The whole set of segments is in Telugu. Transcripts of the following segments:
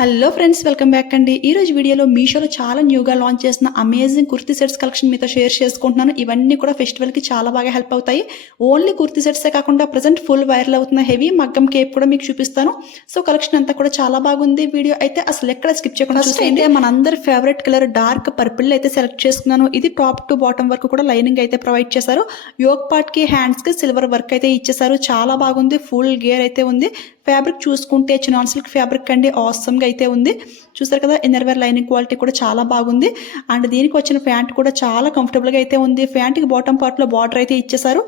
హలో ఫ్రెండ్స్, వెల్కమ్ బ్యాక్ అండి. ఈ రోజు వీడియోలో మీషోలో చాలా న్యూగా లాంచ్ చేసిన అమేజింగ్ కుర్తీ సెట్స్ కలెక్షన్ మీతో షేర్ చేసుకుంటున్నాను. ఇవన్నీ కూడా ఫెస్టివల్కి చాలా బాగా హెల్ప్ అవుతాయి. ఓన్లీ కుర్తీ సెట్సే కాకుండా ప్రజెంట్ ఫుల్ వైరల్ అవుతున్న హెవీ మగ్గం కేప్ కూడా మీకు చూపిస్తాను. సో కలెక్షన్ అంతా కూడా చాలా బాగుంది. వీడియో అయితే అసలు ఎక్కడ స్కిప్ చేయకుండా చూసేయండి. మనందరి ఫేవరెట్ కలర్ డార్క్ పర్పుల్ అయితే సెలెక్ట్ చేసుకున్నాను. ఇది టాప్ టు బాటమ్ వరకు కూడా లైనింగ్ అయితే ప్రొవైడ్ చేశారు. యోక్ పార్ట్ కి హ్యాండ్స్ కి సిల్వర్ వర్క్ అయితే ఇచ్చేసారు. చాలా బాగుంది. ఫుల్ గేర్ అయితే ఉంది. ఫ్యాబ్రిక్ చూసుకుంటే చినాన్ సిల్క్ ఫ్యాబ్రిక్ అండి, ఆసమ్గా అయితే ఉంది. చూసారు కదా, ఇన్నర్ వేర్ లైనింగ్ క్వాలిటీ కూడా చాలా బాగుంది. అండ్ దీనికి వచ్చిన ప్యాంట్ కూడా చాలా కంఫర్టబుల్గా అయితే ఉంది. ప్యాంట్కి బాటమ్ పార్ట్లో బార్డర్ అయితే ఇచ్చేసారు.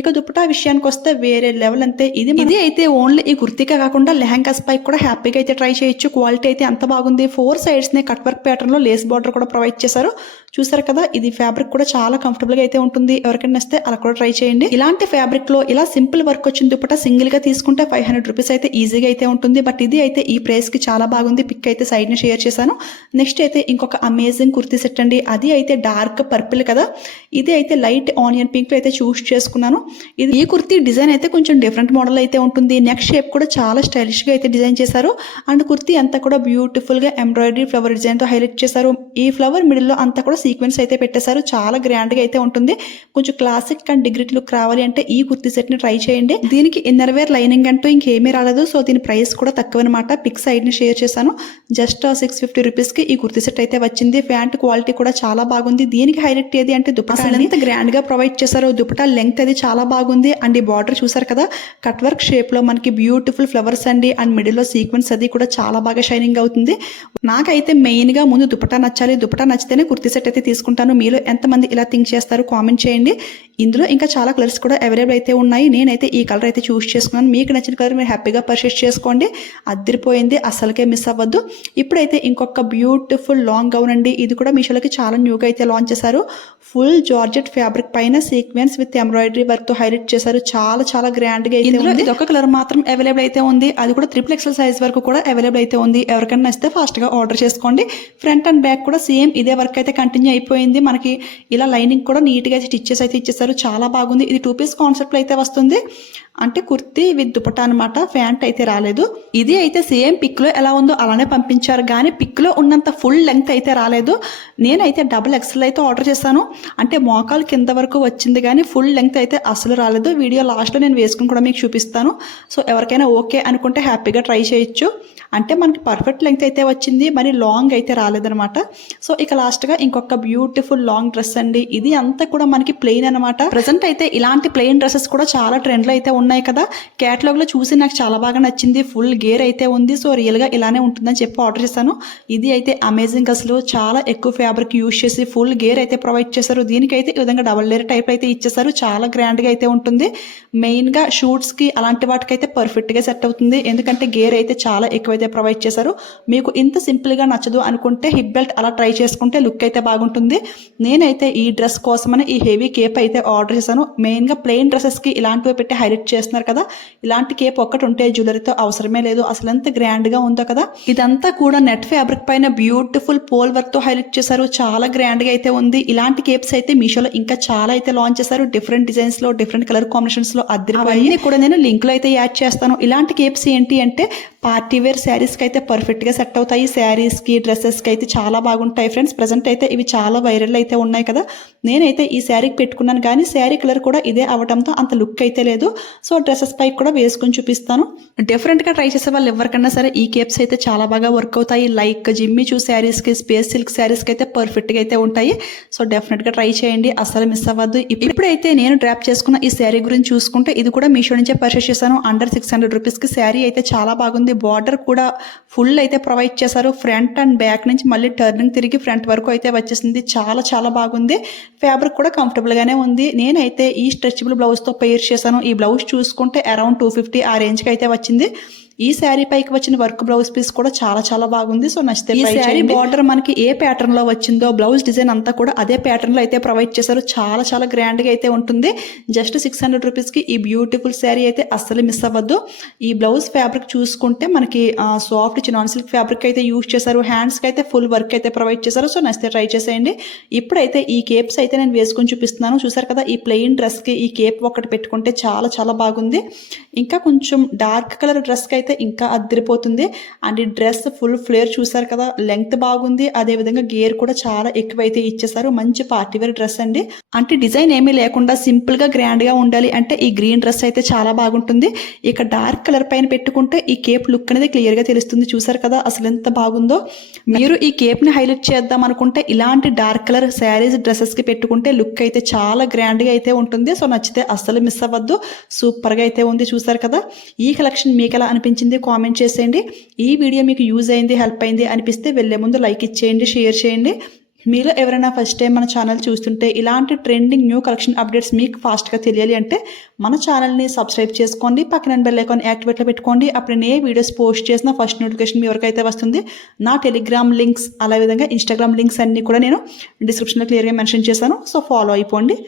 ఇక దుపట్టా విషయానికి వస్తే వేరే లెవెల్ అంతే. ఇది అయితే ఓన్లీ ఈ కుర్తీగా కాకుండా లెహంగాస్ పై కూడా హ్యాపీగా అయితే ట్రై చేయొచ్చు. క్వాలిటీ అయితే అంత బాగుంది. 4 sides ని కట్ వర్క్ ప్యాటర్న్ లో లేస్ బార్డర్ కూడా ప్రొవైడ్ చేశారు. చూసారు కదా, ఇది ఫ్యాబ్రిక్ కూడా చాలా కంఫర్టబుల్ గా అయితే ఉంటుంది. ఎవరికైనా వస్తే అలా కూడా ట్రై చేయండి. ఇలాంటి ఫ్యాబ్రిక్ లో ఇలా సింపుల్ వర్క్ వచ్చిన దుపట్టా సింగిల్ గా తీసుకుంటే 500 రూపీస్ అయితే ఈజీగా అయితే ఉంటుంది. బట్ ఇది అయితే ఈ ప్రైస్ కి చాలా బాగుంది. పిక్ అయితే సైడ్ ని షేర్ చేశాను. నెక్స్ట్ అయితే ఇంకొక అమేజింగ్ కుర్తీ సెట్ అండి. అది అయితే డార్క్ పర్పుల్ కదా, ఇది అయితే లైట్ ఆనియన్ పింక్ లో అయితే చూస్ చేసుకున్నాను. ఈ కుర్తీ డిజైన్ అయితే కొంచెం డిఫరెంట్ మోడల్ అయితే ఉంటుంది. నెక్ షేప్ కూడా చాలా స్టైలిష్ గా అయితే డిజైన్ చేశారు. అండ్ కుర్తీ అంతా కూడా బ్యూటిఫుల్ గా ఎంబ్రాయిడరీ ఫ్లవర్ డిజైన్ తో హైలైట్ చేశారు. ఈ ఫ్లవర్ మిడిల్ లో అంతా కూడా సీక్వెన్స్ అయితే పెట్టేశారు. చాలా గ్రాండ్ గా అయితే ఉంటుంది. కొంచెం క్లాసిక్ అండ్ డిగ్రిటీ లుక్ రావాలి అంటే ఈ కుర్తీ సెట్ ని ట్రై చేయండి. దీనికి ఇన్నర్ వేర్ లైనింగ్ అంటూ ఇంకేమీ రాలేదు. సో దీని ప్రైస్ కూడా తక్కువ అనమాట. పిక్ సైడ్ ని షేర్ చేశాను. జస్ట్ 650 రూపీస్ కి ఈ కుర్తీ సెట్ అయితే వచ్చింది. ప్యాంట్ క్వాలిటీ కూడా చాలా బాగుంది. దీనికి హైలైట్ ఏది అంటే దుపట్టా ఎంత గ్రాండ్ గా ప్రొవైడ్ చేశారు. దుపట్టా లెంగ్త్ అది చాలా బాగుంది. అండ్ ఈ బార్డర్ చూసారు కదా, కట్ వర్క్ షేప్ లో మనకి బ్యూటిఫుల్ ఫ్లవర్స్ అండి. అండ్ మిడిల్ లో సీక్వెన్స్ అది కూడా చాలా బాగా షైనింగ్ అవుతుంది. నాకైతే మెయిన్ గా ముందు దుపట్టా నచ్చాలి. దుపట్టా నచ్చితేనే కుర్తీ సెట్ అయితే తీసుకుంటాను. మీలో ఎంతమంది ఇలా థింక్ చేస్తారు కామెంట్ చేయండి. ఇందులో ఇంకా చాలా కలర్స్ కూడా అవైలబుల్ అయితే ఉన్నాయి. నేనైతే ఈ కలర్ అయితే చూస్ చేసుకున్నాను. మీకు నచ్చిన కలర్ మీరు హ్యాపీగా పర్చేస్ చేసుకోండి. అదిరిపోయింది, అసలుకే మిస్ అవ్వద్దు. ఇప్పుడైతే ఇంకొక బ్యూటిఫుల్ లాంగ్ గౌన్ అండి. ఇది కూడా మీషోలోకి చాలా న్యూగా అయితే లాంచ్ చేశారు. ఫుల్ జార్జెట్ ఫ్యాబ్రిక్ పైన సీక్వెన్స్ విత్ ఎంబ్రాయిడరీ వర్క్ తో హైలైట్ చేశారు. చాలా చాలా గ్రాండ్ గా అయితే ఉంది. ఇది ఒక కలర్ మాత్రం అవైలబుల్ అయితే ఉంది. అది కూడా XXL సైజ్ వరకు కూడా అవైలబుల్ అయితే ఉంది. ఎవరికైనా నచ్చితే ఫాస్ట్ గా ఆర్డర్ చేసుకోండి. ఫ్రంట్ అండ్ బ్యాక్ కూడా సేమ్ ఇదే వర్క్ అయితే కంటిన్యూ అయిపోయింది. మనకి ఇలా లైనింగ్ కూడా నీట్ గా స్టిచెస్ అయితే ఇచ్చేసారు. చాలా బాగుంది. ఇది 2 పీస్ కాన్సెప్ట్ లో అయితే వస్తుంది. అంటే కుర్తీ విత్ దుపట్టా అనమాట. ప్యాంట్ అయితే రాలేదు. ఇది అయితే సేమ్ పిక్ లో ఎలా ఉందో అలానే పంపించారు, కానీ పిక్ లో ఉన్నంత ఫుల్ లెంగ్త్ అయితే రాలేదు. నేనైతే XXL అయితే ఆర్డర్ చేశాను. అంటే మోకాలు కింద వరకు వచ్చింది, కానీ ఫుల్ లెంగ్త్ అయితే అసలు రాలేదు. వీడియో లాస్ట్ లో నేను వేసుకుని కూడా మీకు చూపిస్తాను. సో ఎవరికైనా ఓకే అనుకుంటే హ్యాపీగా ట్రై చేయొచ్చు. అంటే మనకి పర్ఫెక్ట్ లెంగ్త్ అయితే వచ్చింది, మరి లాంగ్ అయితే రాలేదనమాట. సో ఇక లాస్ట్ గా ఇంకొక బ్యూటిఫుల్ లాంగ్ డ్రెస్ అండి. ఇది అంతా కూడా మనకి ప్లెయిన్ అనమాట. ప్రెసెంట్ అయితే ఇలాంటి ప్లెయిన్ డ్రెస్సెస్ కూడా చాలా ట్రెండ్ లో అయితే ఉన్నాయి కదా. కేటలాగ్ లో చూసి నాకు చాలా బాగా నచ్చింది. ఫుల్ గేర్ అయితే ఉంది. సో రియల్ గా ఇలానే ఉంటుందని చెప్పి ఆర్డర్ చేశాను. ఇది అయితే అమేజింగ్. అసలు చాలా ఎక్కువ ఫ్యాబ్రిక్ యూజ్ చేసి ఫుల్ గేర్ అయితే ప్రొవైడ్ చేశారు. దీనికైతే ఈ విధంగా డబల్ లేయర్ టైప్ అయితే ఇచ్చేసారు. చాలా గ్రాండ్ గా అయితే ఉంటుంది. మెయిన్ గా షూట్స్ కి అలాంటి వాటికైతే పర్ఫెక్ట్ గా సెట్ అవుతుంది. ఎందుకంటే గేర్ అయితే చాలా ఎక్కువ అయితే ప్రొవైడ్ చేశారు. మీకు ఇంత సింపుల్ గా నచ్చదు అనుకుంటే హిప్ బెల్ట్ అలా ట్రై చేసుకుంటే లుక్ అయితే బాగుంటుంది. నేనైతే ఈ డ్రెస్ కోసమని ఈ హెవీ కేప్ అయితే ఆర్డర్ చేశాను. మెయిన్ గా ప్లెయిన్ డ్రెస్సెస్ కి ఇలాంటివి పెట్టి హైలైట్ చేస్తున్నారు కదా. ఇలాంటి కేప్ ఒక్కటి ఉంటే జ్యువెలరీతో అవసరమే లేదు. అసలు ఎంత గ్రాండ్ గా ఉందో కదా. ఇదంతా కూడా నెట్ ఫ్యాబ్రిక్ పైన బ్యూటిఫుల్ పోల్ వర్క్ తో హైలైట్ చేశారు. చాలా గ్రాండ్ గా అయితే ఉంది. ఇలాంటి కేప్స్ అయితే మీషోలో ఇంకా చాలా అయితే లాంచ్ చేశారు. డిఫరెంట్ డిజైన్స్ లో, డిఫరెంట్ కలర్ కాంబినేషన్స్ లో. అవన్నీ కూడా నేను లింక్ లో అయితే యాడ్ చేస్తాను. ఇలాంటి కేప్స్ ఏంటి అంటే పార్టీ వేర్ శారీస్ కి అయితే పర్ఫెక్ట్ గా సెట్ అవుతాయి. శారీస్ కి, డ్రెస్సెస్ కి అయితే చాలా బాగుంటాయి ఫ్రెండ్స్. ప్రెసెంట్ అయితే ఇవి చాలా వైరల్ అయితే ఉన్నాయి కదా. నేనైతే ఈ శారీకి పెట్టుకున్నాను, కానీ శారీ కలర్ కూడా ఇదే అవడంతో అంత లుక్ అయితే లేదు. సో డ్రెస్సెస్ పై కూడా వేసుకొని చూపిస్తాను. డిఫరెంట్ గా ట్రై చేసే వాళ్ళు ఎవరికన్నా సరే ఈ కేప్స్ అయితే చాలా బాగా వర్క్ అవుతాయి. లైక్ జిమ్మి చూ శారీస్ కి, స్పేస్ సిల్క్ శారీస్ కి అయితే పర్ఫెక్ట్ గా అయితే ఉంటాయి. సో డెఫినెట్ గా ట్రై చేయండి, అసలు మిస్ అవ్వద్దు. ఇప్పుడైతే నేను డ్రాప్ చేసుకున్న ఈ శారీ గురించి చూసుకుంటే ఇది కూడా మీషో నుంచే పర్చేస్ చేశాను. అండర్ 600 రూపీస్ కి శారీ అయితే చాలా బాగుంది. బార్డర్ కూడా ఫుల్ అయితే ప్రొవైడ్ చేశారు. ఫ్రంట్ అండ్ బ్యాక్ నుంచి మళ్ళీ టర్నింగ్ తిరిగి ఫ్రంట్ వరకు అయితే వచ్చేసింది. చాలా చాలా బాగుంది. ఫ్యాబ్రిక్ కూడా కంఫర్టబుల్ గానే ఉంది. నేనైతే ఈ స్ట్రెచబుల్ బ్లౌజ్ తో పేర్ చేశాను. ఈ బ్లౌజ్ చూసుకుంటే అరౌండ్ 250 ఆ రేంజ్ కి అయితే వచ్చింది. ఈ శారీ పైకి వచ్చిన వర్క్ బ్లౌజ్ పీస్ కూడా చాలా చాలా బాగుంది. సో నచ్చితే ఈ శారీ బార్డర్ మనకి ఏ ప్యాటర్న్ లో వచ్చిందో బ్లౌజ్ డిజైన్ అంతా కూడా అదే ప్యాటర్న్ లో అయితే ప్రొవైడ్ చేశారు. చాలా చాలా గ్రాండ్ గా అయితే ఉంటుంది. జస్ట్ 600 రూపీస్ కి ఈ బ్యూటిఫుల్ శారీ అయితే అస్సలు మిస్ అవ్వద్దు. ఈ బ్లౌజ్ ఫ్యాబ్రిక్ చూసుకుంటే మనకి సాఫ్ట్ చినాన్ సిల్క్ ఫ్యాబ్రిక్ అయితే యూజ్ చేశారు. హ్యాండ్స్ కి అయితే ఫుల్ వర్క్ అయితే ప్రొవైడ్ చేశారు. సో నచ్చితే ట్రై చేసేయండి. ఇప్పుడైతే ఈ కేప్స్ అయితే నేను వేసుకొని చూపిస్తున్నాను. చూసారు కదా, ఈ ప్లెయిన్ డ్రెస్ కి ఈ కేప్ ఒకటి పెట్టుకుంటే చాలా చాలా బాగుంది. ఇంకా కొంచెం డార్క్ కలర్ డ్రెస్ కి అయితే అయితే ఇంకా అద్దరిపోతుంది. అండ్ ఈ డ్రెస్ ఫుల్ ఫ్లేర్ చూసారు కదా, లెంగ్త్ బాగుంది, అదేవిధంగా గేర్ కూడా చాలా ఎక్కువైతే ఇచ్చేసారు. మంచి పార్టీ వేర్ డ్రెస్ అండి. అంటే డిజైన్ ఏమీ లేకుండా సింపుల్గా గ్రాండ్గా ఉండాలి అంటే ఈ గ్రీన్ డ్రెస్ అయితే చాలా బాగుంటుంది. ఇక డార్క్ కలర్ పైన పెట్టుకుంటే ఈ కేప్ లుక్ అనేది క్లియర్గా తెలుస్తుంది. చూసారు కదా అసలు ఎంత బాగుందో. మీరు ఈ కేప్ని హైలైట్ చేద్దాం అనుకుంటే ఇలాంటి డార్క్ కలర్ శారీస్ డ్రెస్సెస్కి పెట్టుకుంటే లుక్ అయితే చాలా గ్రాండ్గా అయితే ఉంటుంది. సో నచ్చితే అస్సలు మిస్ అవ్వద్దు. సూపర్గా అయితే ఉంది. చూసారు కదా, ఈ కలెక్షన్ మీకు ఎలా అనిపించింది కామెంట్ చేసేయండి. ఈ వీడియో మీకు యూజ్ అయింది, హెల్ప్ అయింది అనిపిస్తే వెళ్ళే ముందు లైక్ ఇచ్చేయండి, షేర్ చేయండి. మీలో ఎవరైనా ఫస్ట్ టైం మన ఛానల్ చూస్తుంటే ఇలాంటి ట్రెండింగ్ న్యూ కలెక్షన్ అప్డేట్స్ మీకు ఫాస్ట్గా తెలియాలి అంటే మన ఛానల్ని సబ్స్క్రైబ్ చేసుకోండి, పక్కన బెల్ ఐకాన్ యాక్టివేట్లో పెట్టుకోండి. అప్పుడు నేను ఏ వీడియోస్ పోస్ట్ చేసిన ఫస్ట్ నోటిఫికేషన్ మీ వరకైతే వస్తుంది. నా టెలిగ్రామ్ లింక్స్, అలా విధంగా ఇన్స్టాగ్రామ్ లింక్స్ అన్నీ కూడా నేను డిస్క్రిప్షన్లో క్లియర్గా మెన్షన్ చేశాను. సో ఫాలో అయిపోండి.